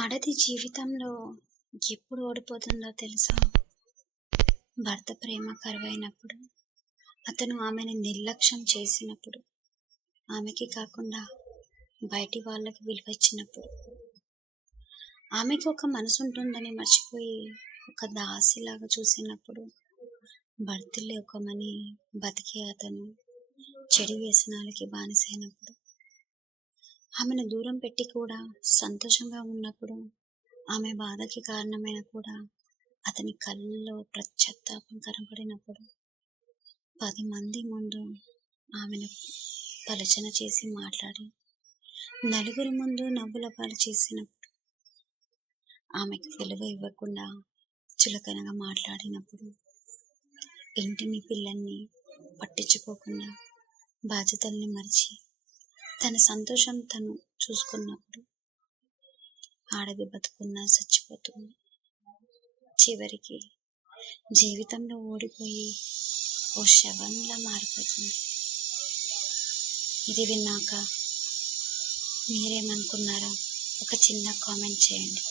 ఆడది జీవితంలో ఎప్పుడు ఓడిపోతుందో తెలుసా? భర్త ప్రేమ కరువైనప్పుడు, అతను ఆమెను నిర్లక్ష్యం చేసినప్పుడు, ఆమెకి కాకుండా బయటి వాళ్ళకి విలువ ఇచ్చినప్పుడు, ఆమెకి ఒక మనసు ఉంటుందని మర్చిపోయి ఒక దాసిలాగా చూసినప్పుడు, భర్తలే ఒకమని బతికే అతను చెడు వ్యసనాలకి బానిసైనప్పుడు, ఆమెను దూరం పెట్టి కూడా సంతోషంగా ఉన్నప్పుడు, ఆమె బాధకి కారణమైన కూడా అతని కళ్ళల్లో పశ్చాత్తాపం కనబడినప్పుడు, 10 మంది ముందు ఆమెను పలచన చేసి మాట్లాడి, నలుగురి ముందు నవ్వుల పాలు చేసినప్పుడు, ఆమెకు విలువ ఇవ్వకుండా చులకనగా మాట్లాడినప్పుడు, ఇంటిని పిల్లల్ని పట్టించుకోకుండా బాధ్యతల్ని మరిచి తన సంతోషం తను చూసుకున్నప్పుడు, ఆడది బతుకున్నా చచ్చిపోతుంది. చివరికి జీవితంలో ఓడిపోయి ఓ శవంలా మారిపోతుంది. ఇది విన్నాక మీరేమనుకున్నారో ఒక చిన్న కామెంట్ చేయండి.